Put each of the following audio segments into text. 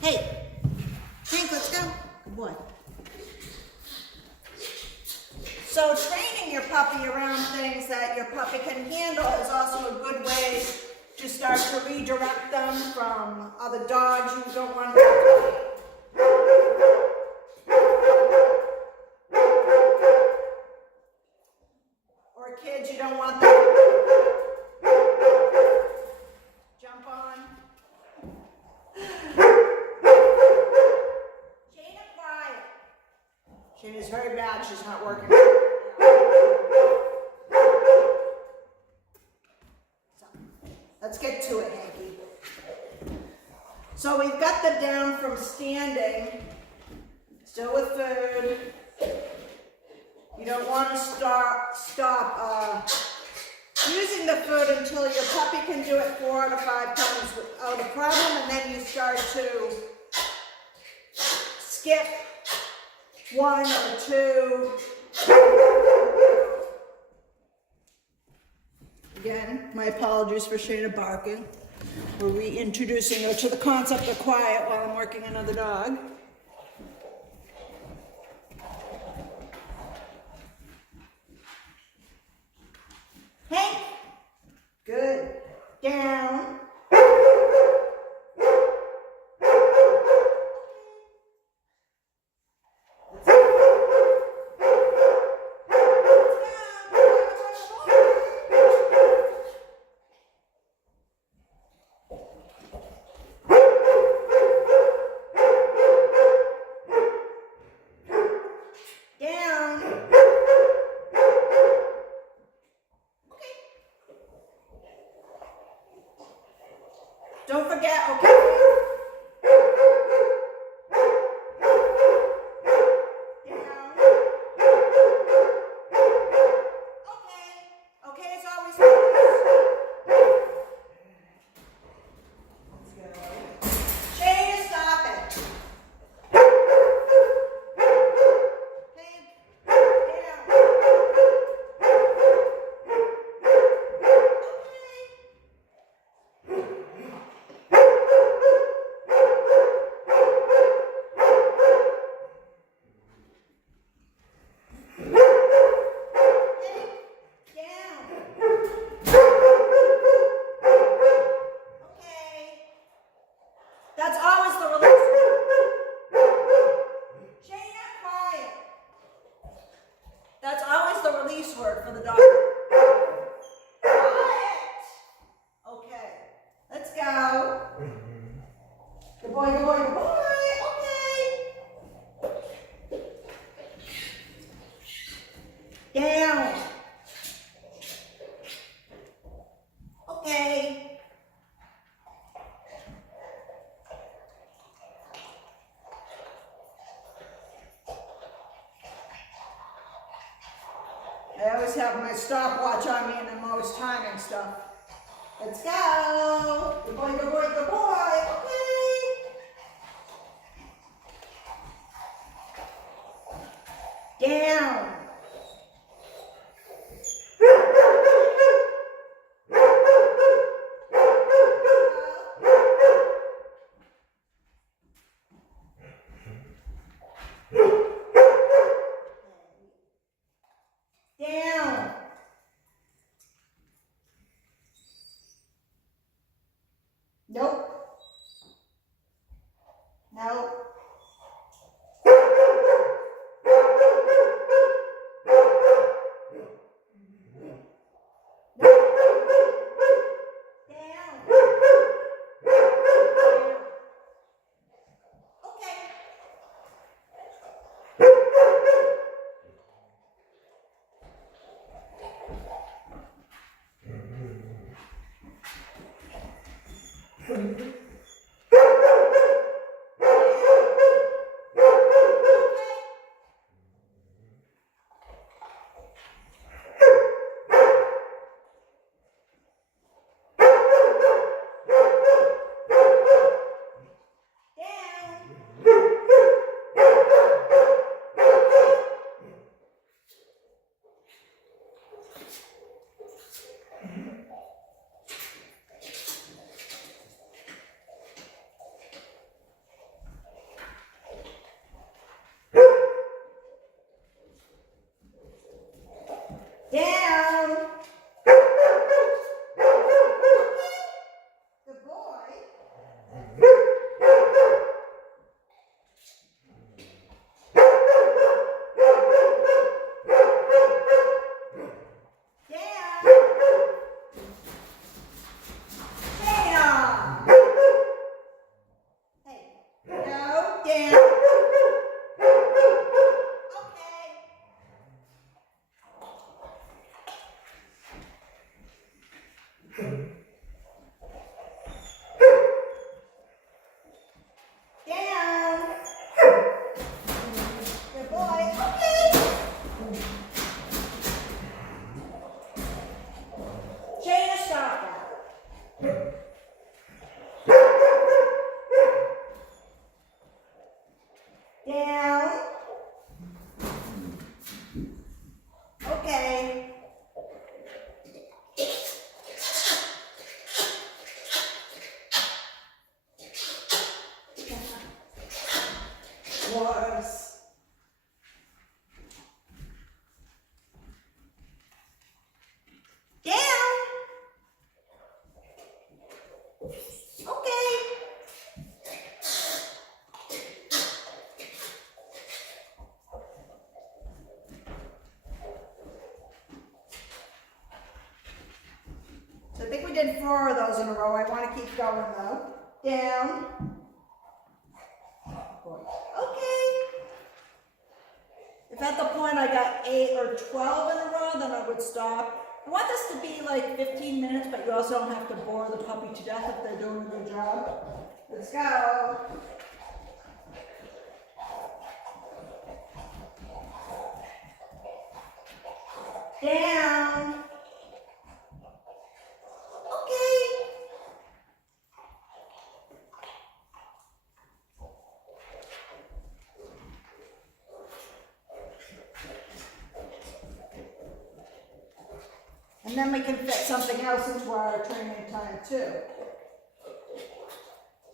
Hey, Hank, let's go. Good boy. So training your puppy around things that your puppy can handle is also a good way to start to redirect them from other dogs you don't want to. Or kids you don't want them to jump on. Shayna, quiet. Shayna's very bad. She's not working. So, let's get to it, Hanky. So we've got the down from standing, still with food. You don't want to stop using the food until your puppy can do it 4 to 5 times without a problem, and then you start to skip 1 or 2. Again, my apologies for Shayna barking. We're reintroducing her to the concept of quiet while I'm working another dog. Hank, good. Down. Don't forget, okay? Down. Okay. Okay, it's always let's go. Shayna, stop it. Hank, down. That's always the release word. Shayna, quiet. That's always the release word for the dog. Quiet. Okay. Let's go. Good boy, good boy, good boy. Okay. Down. Okay. I always have my stopwatch on me and I'm always timing stuff. Let's go. Good boy, good boy, good boy. Okay. Down. Down. Nope. Worse. Down. Okay. So I think we did 4 of those in a row. I want to keep going though. Down. Okay. If at the point I got 8 or 12 in a row, then I would stop. I want this to be like 15 minutes, but you also don't have to bore the puppy to death if they're doing a good job. Let's go. Down. Okay. And then we can fit something else into our training time too.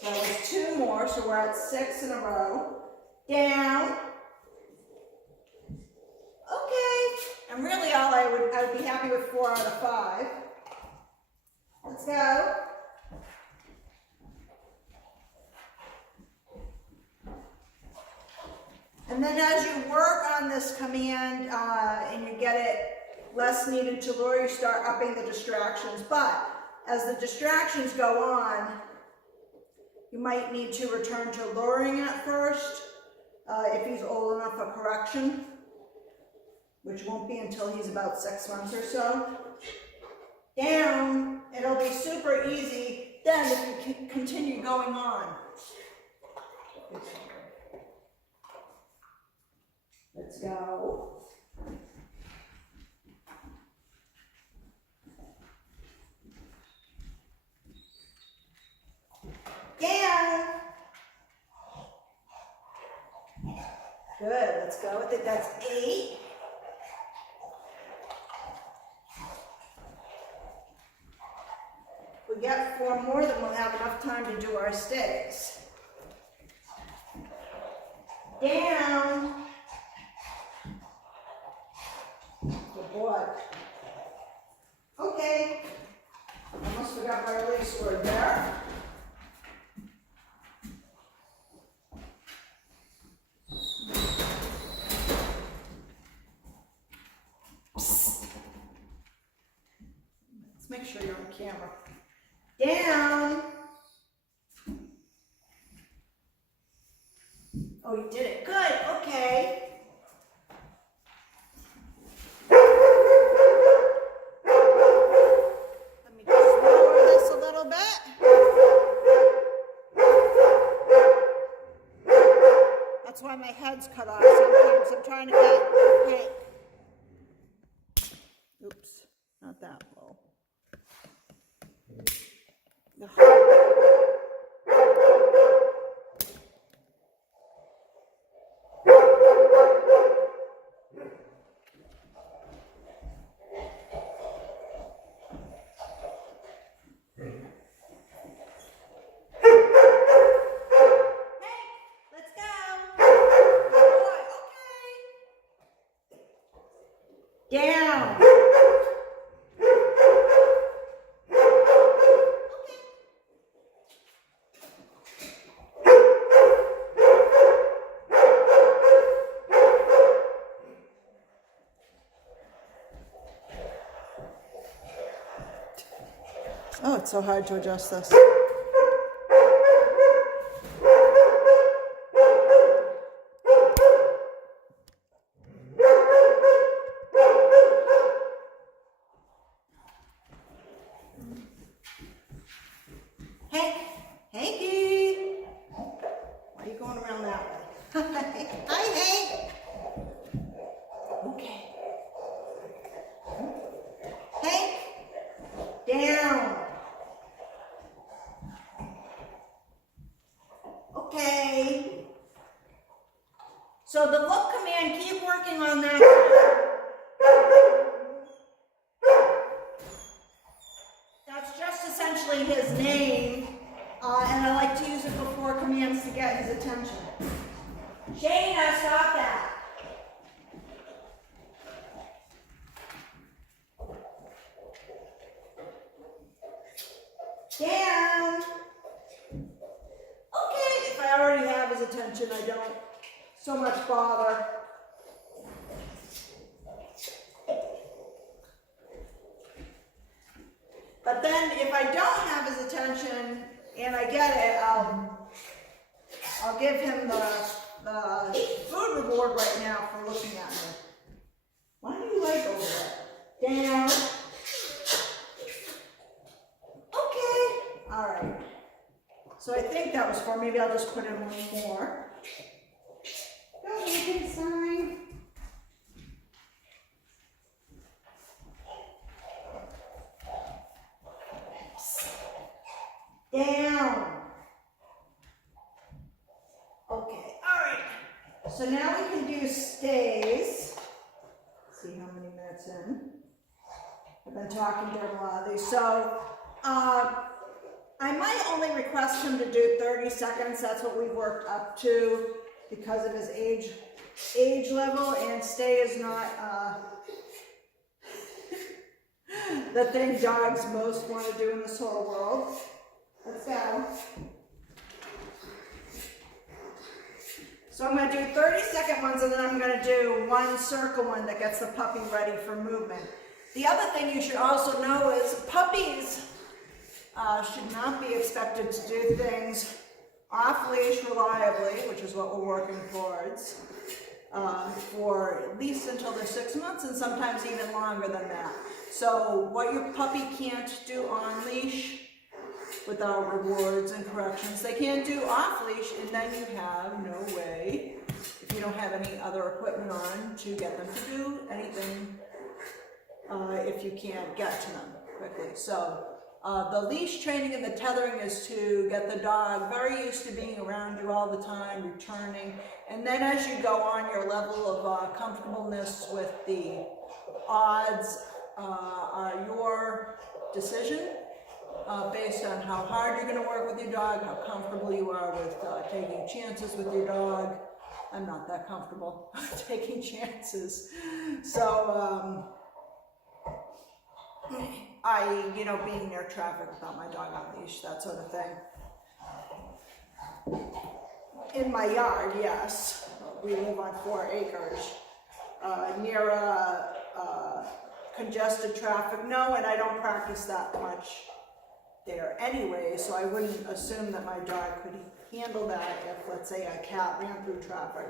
So it's 2 more, so we're at 6 in a row. Down. Okay. And really all I would be happy with 4 out of 5. Let's go. And then as you work on this command and you get it less needed to lure, you start upping the distractions. But as the distractions go on, you might need to return to luring at first if he's old enough for correction, which won't be until he's about 6 months or so. Down. It'll be super easy then if you can continue going on. Let's go. Down. Good, let's go with it. That's 8. If we get 4 more, then we'll have enough time to do our stays. Down. Good boy. Okay. Almost forgot my release word there. Let's make sure you're on camera. Down. Oh, you did it. Good. Okay. Let me just lower this a little bit. That's why my head's cut off sometimes. I'm trying to get, hey. Oops, not that low. Down. Oh, it's so hard to adjust this. Hanky! Why are you going around that way? Hi, Hank! Okay. Hank! Down! Okay. So the look command, keep working on that. That's just essentially his name. And I like to use it before commands to get his attention. Shayna, stop that. Down. Okay, if I already have his attention, I don't so much bother. But then if I don't have his attention and I get it, I'll give him the food reward right now for looking at me. Why do you like over there? Down. Okay. All right. So I think that was 4. Maybe I'll just put in one more. Don't make a sign. Down. Okay, all right. So now we can do stays. See how many minutes in. I've been talking during a lot of these. So I might only request him to do 30 seconds. That's what we've worked up to because of his age level, and stay is not the thing dogs most want to do in this whole world. Let's go. So I'm going to do 30-second ones, and then I'm going to do one circle one that gets the puppy ready for movement. The other thing you should also know is puppies should not be expected to do things off-leash reliably, which is what we're working towards, for at least until they're 6 months, and sometimes even longer than that. So what your puppy can't do on leash without rewards and corrections, they can't do off leash, and then you have no way, if you don't have any other equipment on, to get them to do anything if you can't get to them quickly. So the leash training and the tethering is to get the dog very used to being around you all the time, returning, and then as you go on, your level of comfortableness with the odds are your decision. Based on how hard you're going to work with your dog, how comfortable you are with taking chances with your dog. I'm not that comfortable taking chances. So, being near traffic without my dog on leash, that sort of thing. In my yard, yes. We live on 4 acres. Near congested traffic, no, and I don't practice that much there anyway, so I wouldn't assume that my dog could handle that if, let's say, a cat ran through traffic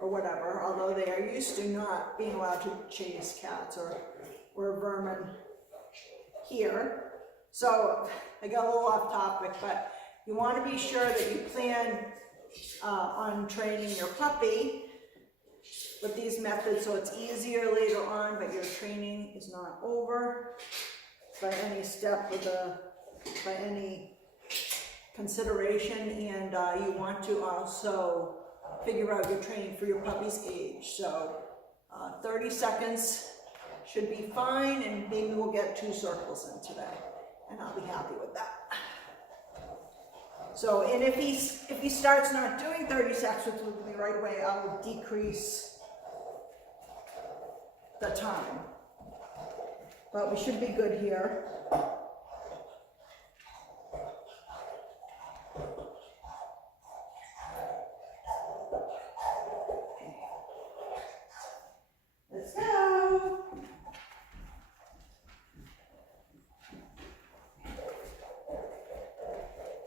or whatever, although they are used to not being allowed to chase cats or vermin here. So I got a little off topic, but you want to be sure that you plan on training your puppy with these methods so it's easier later on, but your training is not over by any step of by any consideration, and you want to also figure out your training for your puppy's age. So 30 seconds should be fine, and maybe we'll get 2 circles in today, and I'll be happy with that. So, and if he starts not doing 30 seconds with me right away, I will decrease the time. But we should be good here. Let's go.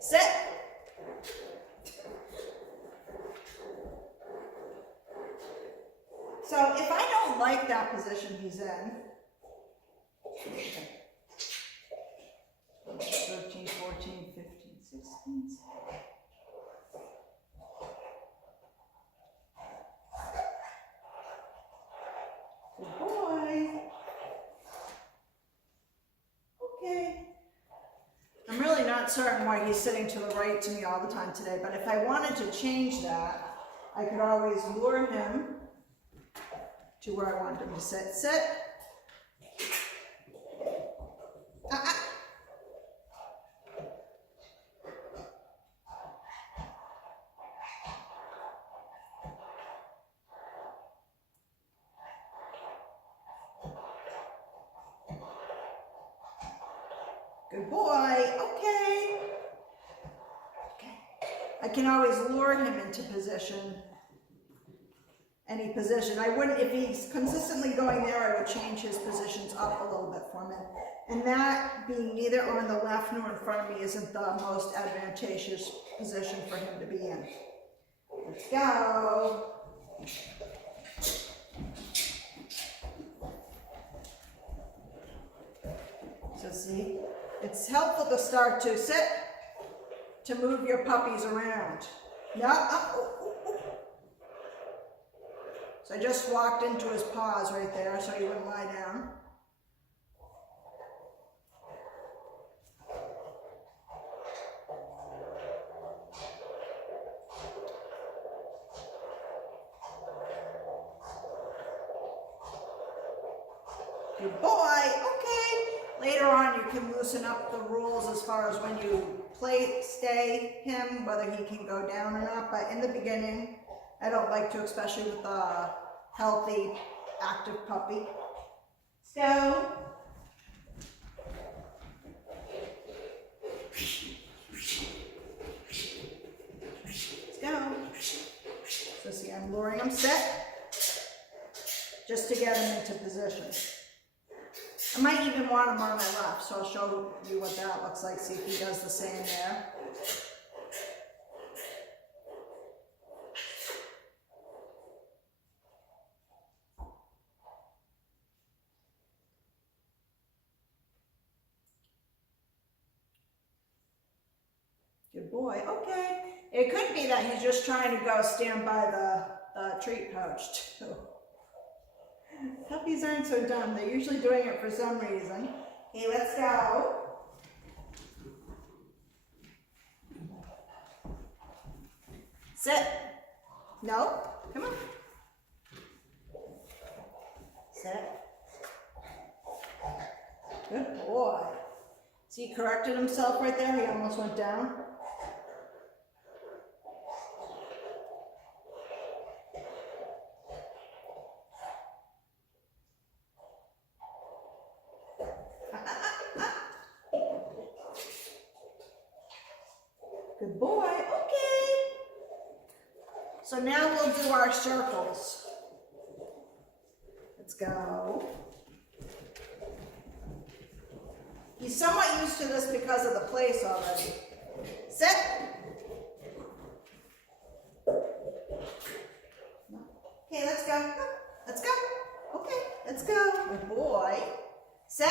Sit. So if I don't like that position he's in, 13, 14, 15, 16. Good boy. Okay. I'm really not certain why he's sitting to the right to me all the time today, but if I wanted to change that, I could always lure him to where I want him to sit. Sit. Good boy. Okay. Okay. I can always lure him into position. Any position. I wouldn't, if he's consistently going there, I would change his positions up a little bit for him. And that being neither on the left nor in front of me isn't the most advantageous position for him to be in. Let's go. So see, it's helpful to start to sit, to move your puppies around. Yeah. So I just walked into his paws right there so he wouldn't lie down. Good boy. Okay. Later on, you can loosen up the rules as far as when you stay him, whether he can go down or not. But in the beginning, I don't like to, especially with a healthy, active puppy. Let's go. Let's go. So see, I'm luring him set just to get him into position. I might even want him on my left, so I'll show you what that looks like, see if he does the same there. Good boy. Okay. It could be that he's just trying to go stand by the treat pouch too. Puppies aren't so dumb. They're usually doing it for some reason. Okay, let's go. Sit. No. Come on. Sit. Good boy. See, he corrected himself right there. He almost went down. Good boy. Okay. So now we'll do our circles. Let's go. He's somewhat used to this because of the place already. Sit. Okay, let's go. Let's go. Okay, let's go. Good boy. Sit.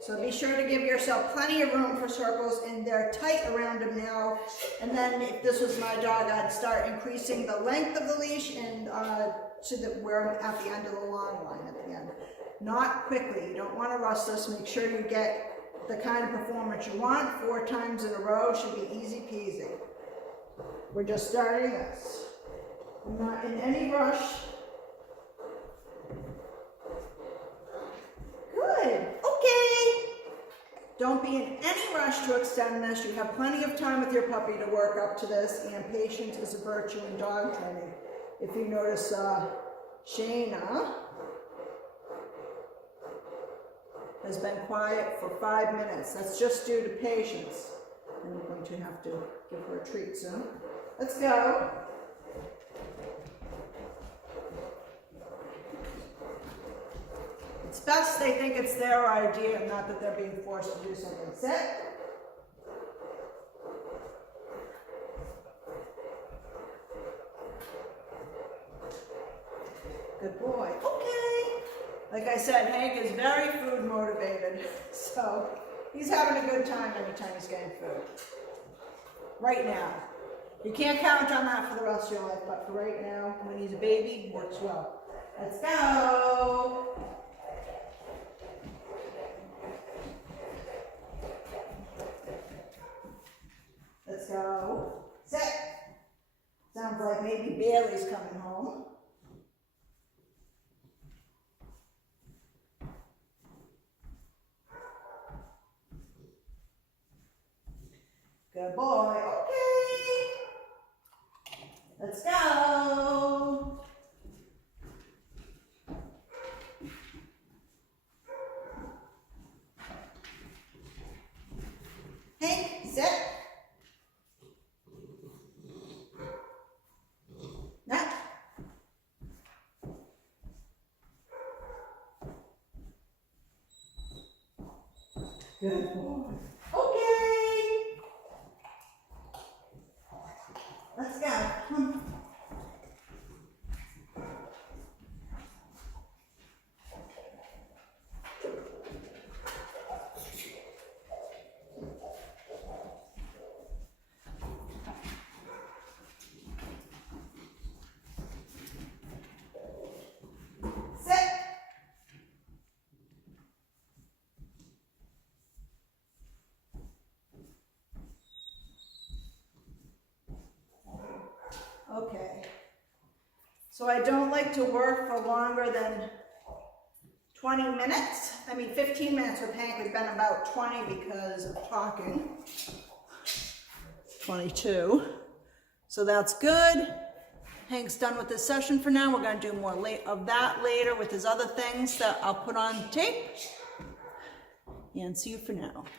So be sure to give yourself plenty of room for circles, and they're tight around him now. And then if this was my dog, I'd start increasing the length of the leash and to where I'm at the end of the long line at the end. Not quickly. You don't want to rush this. Make sure you get the kind of performance you want. 4 times in a row should be easy peasy. We're just starting this. I'm not in any rush. Good. Okay. Don't be in any rush to extend this. You have plenty of time with your puppy to work up to this, and patience is a virtue in dog training. If you notice, Shayna has been quiet for 5 minutes. That's just due to patience. And I'm going to have to give her a treat soon. Let's go. It's best they think it's their idea and not that they're being forced to do something. Sit. Good boy. Okay. Like I said, Hank is very food motivated, so he's having a good time anytime he's getting food. Right now. You can't count on that for the rest of your life, but for right now, when he's a baby, it works well. Let's go. Let's go. Sit. Sounds like maybe Bailey's coming home. Good boy. Okay. Let's go. Good boy. Okay. Let's go. Come. Sit. Okay. So I don't like to work for longer than 20 minutes. 15 minutes with Hank. We've been about 20 because of talking. 22. So that's good. Hank's done with this session for now. We're going to do more of that later with his other things that I'll put on tape. And see you for now.